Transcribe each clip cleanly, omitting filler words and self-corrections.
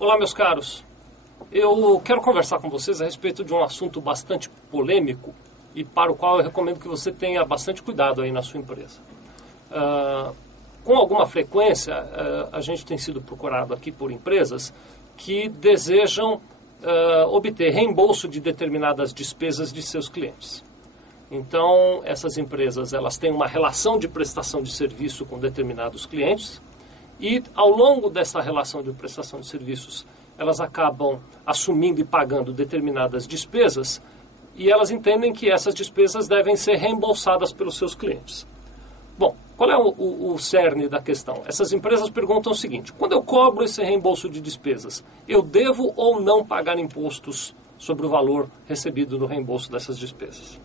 Olá, meus caros. Eu quero conversar com vocês a respeito de um assunto bastante polêmico e para o qual eu recomendo que você tenha bastante cuidado aí na sua empresa. Com alguma frequência, a gente tem sido procurado aqui por empresas que desejam obter reembolso de determinadas despesas de seus clientes. Então, essas empresas elas têm uma relação de prestação de serviço com determinados clientes e, ao longo dessa relação de prestação de serviços, elas acabam assumindo e pagando determinadas despesas e elas entendem que essas despesas devem ser reembolsadas pelos seus clientes. Bom, qual é o cerne da questão? Essas empresas perguntam o seguinte: quando eu cobro esse reembolso de despesas, eu devo ou não pagar impostos sobre o valor recebido no reembolso dessas despesas?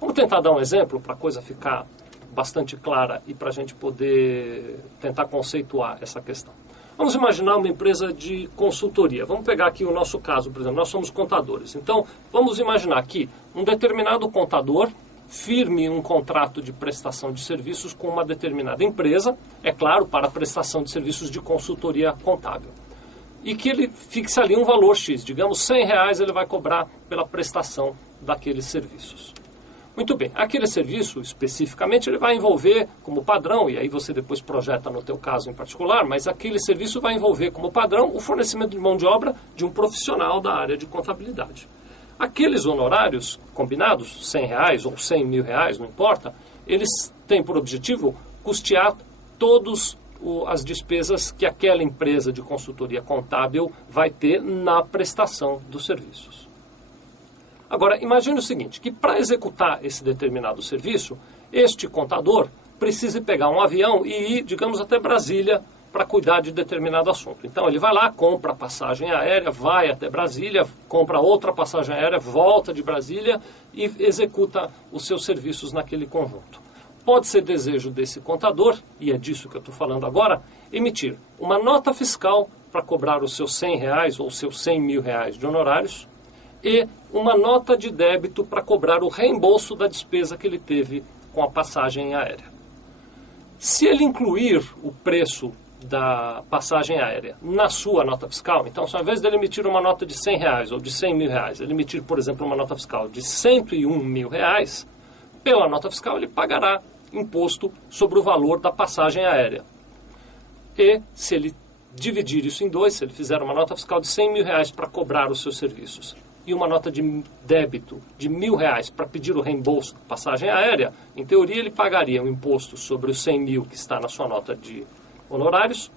Vamos tentar dar um exemplo para a coisa ficar bastante clara e para a gente poder tentar conceituar essa questão. Vamos imaginar uma empresa de consultoria. Vamos pegar aqui o nosso caso, por exemplo, nós somos contadores. Então, vamos imaginar que um determinado contador firme um contrato de prestação de serviços com uma determinada empresa, é claro, para a prestação de serviços de consultoria contábil. E que ele fixe ali um valor X, digamos R$100 ele vai cobrar pela prestação daqueles serviços. Muito bem, aquele serviço especificamente ele vai envolver como padrão, e aí você depois projeta no teu caso em particular, mas aquele serviço vai envolver como padrão o fornecimento de mão de obra de um profissional da área de contabilidade. Aqueles honorários combinados, R$100 ou R$100.000, não importa, eles têm por objetivo custear todas as despesas que aquela empresa de consultoria contábil vai ter na prestação dos serviços. Agora, imagine o seguinte, que para executar esse determinado serviço, este contador precisa pegar um avião e ir, digamos, até Brasília para cuidar de determinado assunto. Então, ele vai lá, compra a passagem aérea, vai até Brasília, compra outra passagem aérea, volta de Brasília e executa os seus serviços naquele conjunto. Pode ser desejo desse contador, e é disso que eu estou falando agora, emitir uma nota fiscal para cobrar os seus R$100 ou os seus R$100.000 de honorários, e uma nota de débito para cobrar o reembolso da despesa que ele teve com a passagem aérea. Se ele incluir o preço da passagem aérea na sua nota fiscal, então, se ao invés dele emitir uma nota de R$100 ou de R$100.000, ele emitir, por exemplo, uma nota fiscal de R$101.000, pela nota fiscal ele pagará imposto sobre o valor da passagem aérea. E se ele dividir isso em dois, se ele fizer uma nota fiscal de R$100.000 para cobrar os seus serviços e uma nota de débito de R$1.000 para pedir o reembolso da passagem aérea, em teoria ele pagaria um imposto sobre os 100.000 que está na sua nota de honorários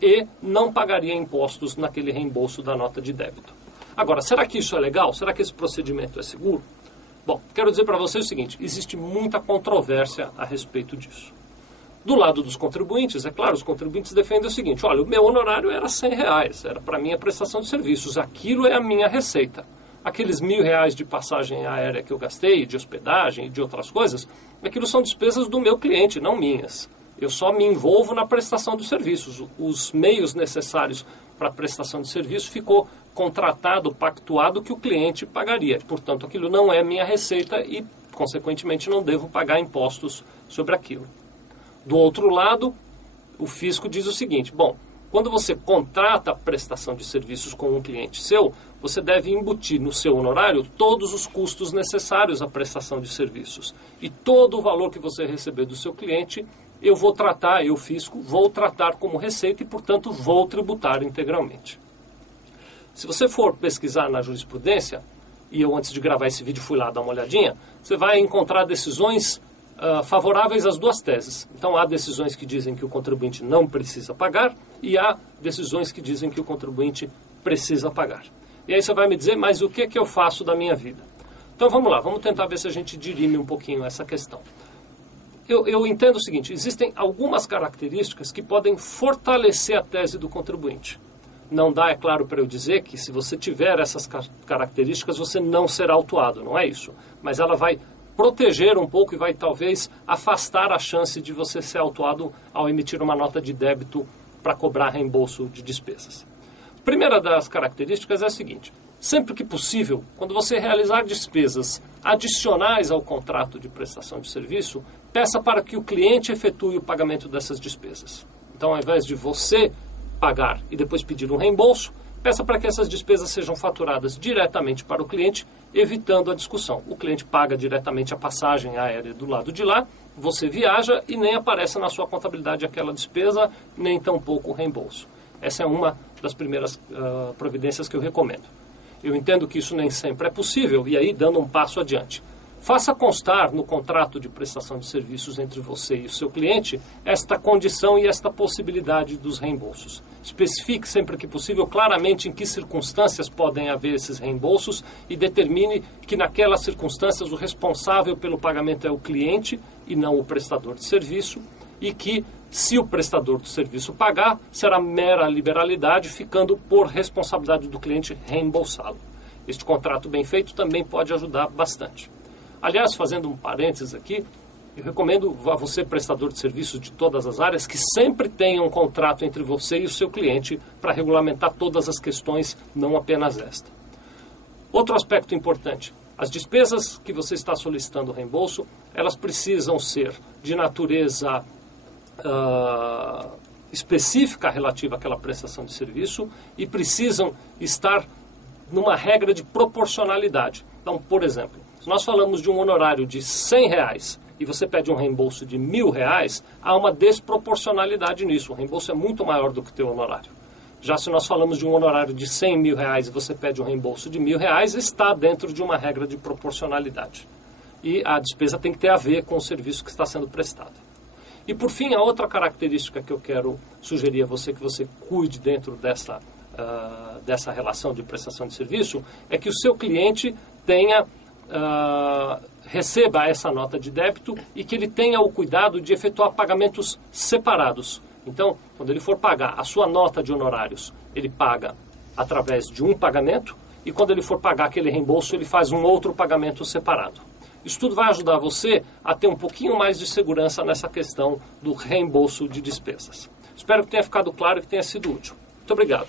e não pagaria impostos naquele reembolso da nota de débito. Agora, será que isso é legal? Será que esse procedimento é seguro? Bom, quero dizer para vocês o seguinte, existe muita controvérsia a respeito disso. Do lado dos contribuintes, é claro, os contribuintes defendem o seguinte: olha, o meu honorário era R$100, era para a minha prestação de serviços, aquilo é a minha receita. Aqueles R$1.000 de passagem aérea que eu gastei, de hospedagem e de outras coisas, aquilo são despesas do meu cliente, não minhas. Eu só me envolvo na prestação dos serviços. Os meios necessários para a prestação de serviço ficou contratado, pactuado que o cliente pagaria. Portanto, aquilo não é minha receita e, consequentemente, não devo pagar impostos sobre aquilo. Do outro lado, o fisco diz o seguinte: bom, quando você contrata a prestação de serviços com um cliente seu, você deve embutir no seu honorário todos os custos necessários à prestação de serviços. E todo o valor que você receber do seu cliente, eu vou tratar, eu fisco, vou tratar como receita e, portanto, vou tributar integralmente. Se você for pesquisar na jurisprudência, e eu antes de gravar esse vídeo fui lá dar uma olhadinha, você vai encontrar decisões favoráveis às duas teses. Então, há decisões que dizem que o contribuinte não precisa pagar e há decisões que dizem que o contribuinte precisa pagar. E aí você vai me dizer, mas o que é que eu faço da minha vida? Então, vamos lá, vamos tentar ver se a gente dirime um pouquinho essa questão. Eu entendo o seguinte, existem algumas características que podem fortalecer a tese do contribuinte. Não dá, é claro, para eu dizer que se você tiver essas características, você não será autuado, não é isso. Mas ela vai proteger um pouco e vai talvez afastar a chance de você ser autuado ao emitir uma nota de débito para cobrar reembolso de despesas. A primeira das características é a seguinte: sempre que possível, quando você realizar despesas adicionais ao contrato de prestação de serviço, peça para que o cliente efetue o pagamento dessas despesas. Então, ao invés de você pagar e depois pedir um reembolso, Peça para que essas despesas sejam faturadas diretamente para o cliente, evitando a discussão. O cliente paga diretamente a passagem aérea do lado de lá, você viaja e nem aparece na sua contabilidade aquela despesa, nem tampouco o reembolso. Essa é uma das primeiras providências que eu recomendo. Eu entendo que isso nem sempre é possível, e aí dando um passo adiante. Faça constar no contrato de prestação de serviços entre você e o seu cliente esta condição e esta possibilidade dos reembolsos. Especifique sempre que possível claramente em que circunstâncias podem haver esses reembolsos e determine que naquelas circunstâncias o responsável pelo pagamento é o cliente e não o prestador de serviço, e que, se o prestador do serviço pagar, será mera liberalidade, ficando por responsabilidade do cliente reembolsá-lo. Este contrato bem feito também pode ajudar bastante. Aliás, fazendo um parênteses aqui, eu recomendo a você, prestador de serviços de todas as áreas, que sempre tenha um contrato entre você e o seu cliente para regulamentar todas as questões, não apenas esta. Outro aspecto importante. As despesas que você está solicitando reembolso, elas precisam ser de natureza específica relativa àquela prestação de serviço e precisam estar numa regra de proporcionalidade. Então, por exemplo, se nós falamos de um honorário de R$100 e você pede um reembolso de R$1.000, há uma desproporcionalidade nisso. O reembolso é muito maior do que o teu honorário. Já se nós falamos de um honorário de R$100.000 e você pede um reembolso de R$1.000, está dentro de uma regra de proporcionalidade. E a despesa tem que ter a ver com o serviço que está sendo prestado. E por fim, a outra característica que eu quero sugerir a você, que você cuide dentro dessa relação de prestação de serviço, é que o seu cliente receba essa nota de débito e que ele tenha o cuidado de efetuar pagamentos separados. Então, quando ele for pagar a sua nota de honorários, ele paga através de um pagamento, e quando ele for pagar aquele reembolso, ele faz um outro pagamento separado. Isso tudo vai ajudar você a ter um pouquinho mais de segurança nessa questão do reembolso de despesas. Espero que tenha ficado claro e que tenha sido útil. Muito obrigado.